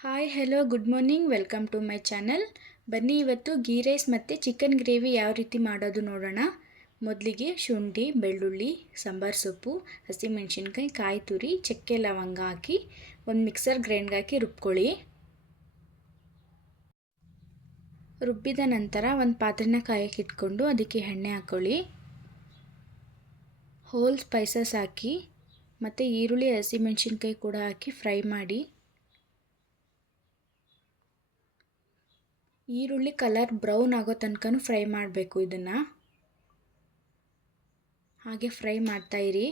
Hi hello good morning welcome to my channel. ಬನ್ನಿ ಇವತ್ತು ghee rice ಮತ್ತು chicken gravy ಯಾವ ರೀತಿ ಮಾಡೋದು ನೋಡೋಣ. ಮೊದಲಿಗೆ ಶುಂಠಿ, ಬೆಳ್ಳುಳ್ಳಿ, ಸಾಂಬಾರು ಸೊಪ್ಪು, ಹಸಿಮೆಣಸಿನ್ಕಾಯಿ, ಕಾಯಿ ತುರಿ, ಚಕ್ಕೆ ಲವಂಗ ಹಾಕಿ ಒಂದು ಮಿಕ್ಸರ್ ಗ್ರೈಂಡ್ಗೆ ಹಾಕಿ ರುಬ್ಕೊಳ್ಳಿ. ರುಬ್ಬಿದ ನಂತರ ಒಂದು ಪಾತ್ರೆನ ಕಾಯಕ್ಕೆ ಇಟ್ಕೊಂಡು ಅದಕ್ಕೆ ಎಣ್ಣೆ ಹಾಕ್ಕೊಳ್ಳಿ. ಹೋಲ್ ಸ್ಪೈಸಸ್ ಹಾಕಿ ಮತ್ತು ಈರುಳ್ಳಿ, ಹಸಿಮೆಣಸಿನ್ಕಾಯಿ ಕೂಡ ಹಾಕಿ ಫ್ರೈ ಮಾಡಿ. ಈರುಳ್ಳಿ ಕಲರ್ ಬ್ರೌನ್ ಆಗೋ ತನಕ ಫ್ರೈ ಮಾಡಬೇಕು. ಇದನ್ನು ಹಾಗೆ ಫ್ರೈ ಮಾಡ್ತಾಯಿರಿ.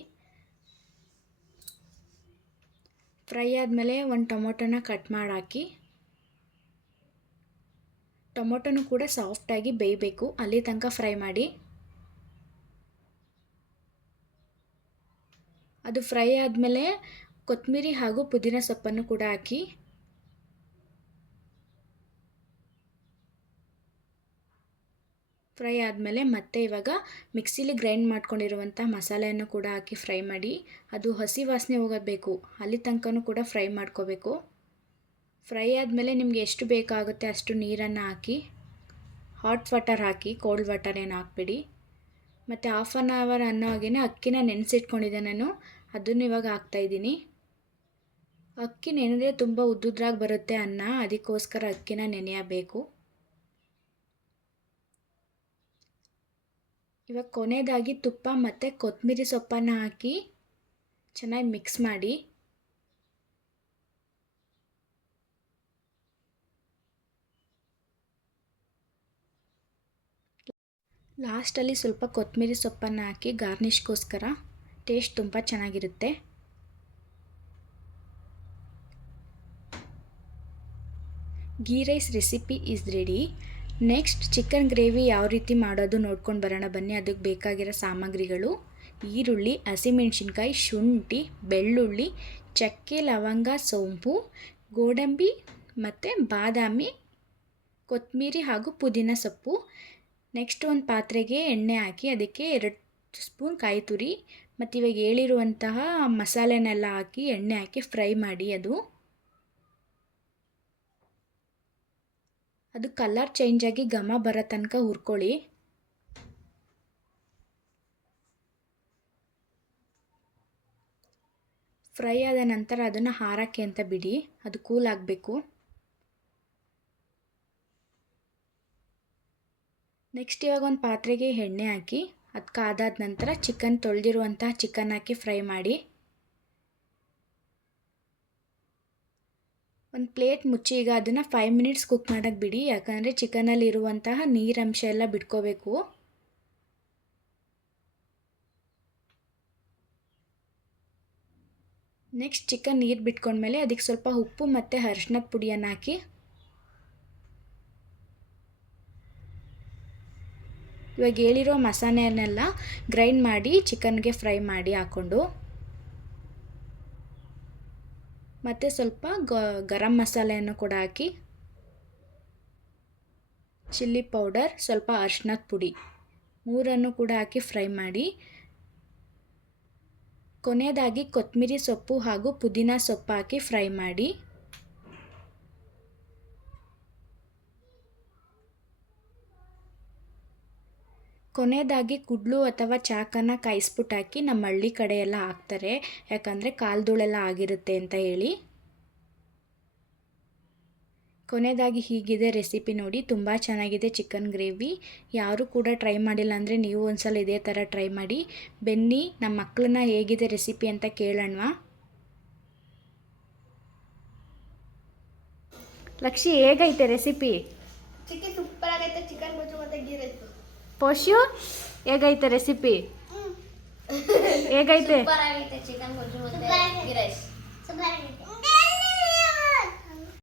ಫ್ರೈ ಆದಮೇಲೆ ಒಂದು ಟೊಮೊಟೊನ ಕಟ್ ಮಾಡಿ ಹಾಕಿ. ಟೊಮೊಟೊನೂ ಕೂಡ ಸಾಫ್ಟಾಗಿ ಬೇಯಬೇಕು, ಅಲ್ಲಿ ತನಕ ಫ್ರೈ ಮಾಡಿ. ಅದು ಫ್ರೈ ಆದಮೇಲೆ ಕೊತ್ತಂಬರಿ ಹಾಗೂ ಪುದೀನ ಸೊಪ್ಪನ್ನು ಕೂಡ ಹಾಕಿ. ಫ್ರೈ ಆದಮೇಲೆ ಮತ್ತೆ ಇವಾಗ ಮಿಕ್ಸಿಲಿ ಗ್ರೈಂಡ್ ಮಾಡ್ಕೊಂಡಿರುವಂಥ ಮಸಾಲೆಯನ್ನು ಕೂಡ ಹಾಕಿ ಫ್ರೈ ಮಾಡಿ. ಅದು ಹಸಿ ವಾಸನೆ ಹೋಗಬೇಕು, ಅಲ್ಲಿ ತನಕ ಕೂಡ ಫ್ರೈ ಮಾಡ್ಕೋಬೇಕು. ಫ್ರೈ ಆದಮೇಲೆ ನಿಮಗೆ ಎಷ್ಟು ಬೇಕಾಗುತ್ತೆ ಅಷ್ಟು ನೀರನ್ನು ಹಾಕಿ. ಹಾಟ್ ವಾಟರ್ ಹಾಕಿ, ಕೋಲ್ಡ್ ವಾಟರ್ ಏನು ಹಾಕಬೇಡಿ. ಮತ್ತು ಹಾಫ್ ಆನ್ ಅವರ್ ಅನ್ನೋ ಹಾಗೇ ಅಕ್ಕಿನ ನೆನೆಸಿಟ್ಕೊಂಡಿದ್ದೆ ನಾನು, ಅದನ್ನು ಇವಾಗ ಹಾಕ್ತಾಯಿದ್ದೀನಿ. ಅಕ್ಕಿ ನೆನೆದ್ರೆ ತುಂಬ ಉದ್ದುದ್ರಾಗಿ ಬರುತ್ತೆ ಅನ್ನ, ಅದಕ್ಕೋಸ್ಕರ ಅಕ್ಕಿನ ನೆನೆಯಬೇಕು. ಇವಾಗ ಕೊನೆಯದಾಗಿ ತುಪ್ಪ ಮತ್ತು ಕೊತ್ತಂಬರಿ ಸೊಪ್ಪನ್ನು ಹಾಕಿ ಚೆನ್ನಾಗಿ ಮಿಕ್ಸ್ ಮಾಡಿ. ಲಾಸ್ಟಲ್ಲಿ ಸ್ವಲ್ಪ ಕೊತ್ತಂಬರಿ ಸೊಪ್ಪನ್ನು ಹಾಕಿ ಗಾರ್ನಿಷ್ಗೋಸ್ಕರ. ಟೇಸ್ಟ್ ತುಂಬ ಚೆನ್ನಾಗಿರುತ್ತೆ. Ghee rice recipe is ready. Next chicken gravy ಯಾವ ರೀತಿ ಮಾಡೋದು ನೋಡ್ಕೊಂಡು ಬರೋಣ ಬನ್ನಿ. ಅದಕ್ಕೆ ಬೇಕಾಗಿರೋ ಸಾಮಗ್ರಿಗಳು: ಈರುಳ್ಳಿ, ಹಸಿಮೆಣಸಿನ್ಕಾಯಿ, ಶುಂಠಿ, ಬೆಳ್ಳುಳ್ಳಿ, ಚಕ್ಕೆ ಲವಂಗ, ಸೋಂಪು, ಗೋಡಂಬಿ ಮತ್ತು ಬಾದಾಮಿ, ಕೊತ್ತಂಬರಿ ಹಾಗೂ ಪುದೀನ ಸೊಪ್ಪು. ನೆಕ್ಸ್ಟ್ ಒಂದು ಪಾತ್ರೆಗೆ ಎಣ್ಣೆ ಹಾಕಿ ಅದಕ್ಕೆ 2 ಸ್ಪೂನ್ ಕಾಯಿ ತುರಿ ಮತ್ತು ಇವಾಗ ಹೇಳಿರುವಂತಹ ಮಸಾಲೆನೆಲ್ಲ ಹಾಕಿ ಎಣ್ಣೆ ಹಾಕಿ ಫ್ರೈ ಮಾಡಿ. ಅದು ಕಲರ್ ಚೇಂಜ್ ಆಗಿ ಘಮ ಬರೋ ತನಕ ಹುರ್ಕೊಳ್ಳಿ. ಫ್ರೈ ಆದ ನಂತರ ಅದನ್ನು ಹಾರಕ್ಕೆ ಅಂತ ಬಿಡಿ, ಅದು ಕೂಲ್ ಆಗಬೇಕು. ನೆಕ್ಸ್ಟ್ ಇವಾಗ ಒಂದು ಪಾತ್ರೆಗೆ ಎಣ್ಣೆ ಹಾಕಿ ಅದು ಕಾದಾದ ನಂತರ ಚಿಕನ್ ತೊಳೆದಿರುವಂತಹ ಚಿಕನ್ ಹಾಕಿ ಫ್ರೈ ಮಾಡಿ. ಒಂದು ಪ್ಲೇಟ್ ಮುಚ್ಚಿ ಈಗ ಅದನ್ನು 5 ಮಿನಿಟ್ಸ್ ಕುಕ್ ಮಾಡೋಕ್ಕೆ ಬಿಡಿ, ಯಾಕಂದರೆ ಚಿಕನಲ್ಲಿ ಇರುವಂತಹ ನೀರಂಶ ಎಲ್ಲ ಬಿಟ್ಕೋಬೇಕು. ನೆಕ್ಸ್ಟ್ ಚಿಕನ್ ನೀರು ಬಿಟ್ಕೊಂಡ್ಮೇಲೆ ಅದಕ್ಕೆ ಸ್ವಲ್ಪ ಉಪ್ಪು ಮತ್ತು ಅರಿಶಿನದ ಪುಡಿಯನ್ನು ಹಾಕಿ. ಇವಾಗ ಹೇಳಿರೋ ಮಸಾಲೆಯನ್ನೆಲ್ಲ ಗ್ರೈಂಡ್ ಮಾಡಿ ಚಿಕನ್ಗೆ ಫ್ರೈ ಮಾಡಿ ಹಾಕ್ಕೊಂಡು, ಮತ್ತು ಸ್ವಲ್ಪ ಗರಂ ಮಸಾಲೆಯನ್ನು ಕೂಡ ಹಾಕಿ, ಚಿಲ್ಲಿ ಪೌಡರ್, ಸ್ವಲ್ಪ ಅರಿಶಿನದ ಪುಡಿ, 3 ಕೂಡ ಹಾಕಿ ಫ್ರೈ ಮಾಡಿ. ಕೊನೆಯದಾಗಿ ಕೊತ್ತಂಬರಿ ಸೊಪ್ಪು ಹಾಗೂ ಪುದೀನ ಸೊಪ್ಪು ಹಾಕಿ ಫ್ರೈ ಮಾಡಿ. ಕೊನೆಯದಾಗಿ ಕುಡ್ಲು ಅಥವಾ ಚಾಕನ್ನು ಕಾಯಿಸ್ಬಿಟ್ಟು ಹಾಕಿ. ನಮ್ಮ ಹಳ್ಳಿ ಕಡೆ ಎಲ್ಲ ಹಾಕ್ತಾರೆ, ಯಾಕಂದರೆ ಕಾಲ್ಧೂಳೆಲ್ಲ ಆಗಿರುತ್ತೆ ಅಂತ ಹೇಳಿ. ಕೊನೆಯದಾಗಿ ಹೀಗಿದೆ ರೆಸಿಪಿ ನೋಡಿ, ತುಂಬ ಚೆನ್ನಾಗಿದೆ ಚಿಕನ್ ಗ್ರೇವಿ. ಯಾರೂ ಕೂಡ ಟ್ರೈ ಮಾಡಿಲ್ಲ ಅಂದರೆ ನೀವು ಒಂದ್ಸಲ ಇದೇ ಥರ ಟ್ರೈ ಮಾಡಿ. ಬನ್ನಿ ನಮ್ಮ ಮಕ್ಕಳನ್ನ ಹೇಗಿದೆ ರೆಸಿಪಿ ಅಂತ ಕೇಳೋಣವಾ. ಲಕ್ಷಿ, ಹೇಗೈತೆ ರೆಸಿಪಿ? ಚಿಕನ್ ಸೂಪರ್ ಆಗೈತೆ. ಚಿಕನ್ ಗೊಜ್ಜು ಮತ್ತು ಗೀ ರೈಸ್. ಪೋಷು, ಹೇಗೈತೆ ರೆಸಿಪಿ? ಹೇಗೈತೆ? ಸೂಪರ್ ಆಗೈತೆ ಚಿಕನ್ ಗೊಜ್ಜು ಮತ್ತು ಗೀ ರೈಸ್. ಸೂಪರ್ ಆಗೈತೆ.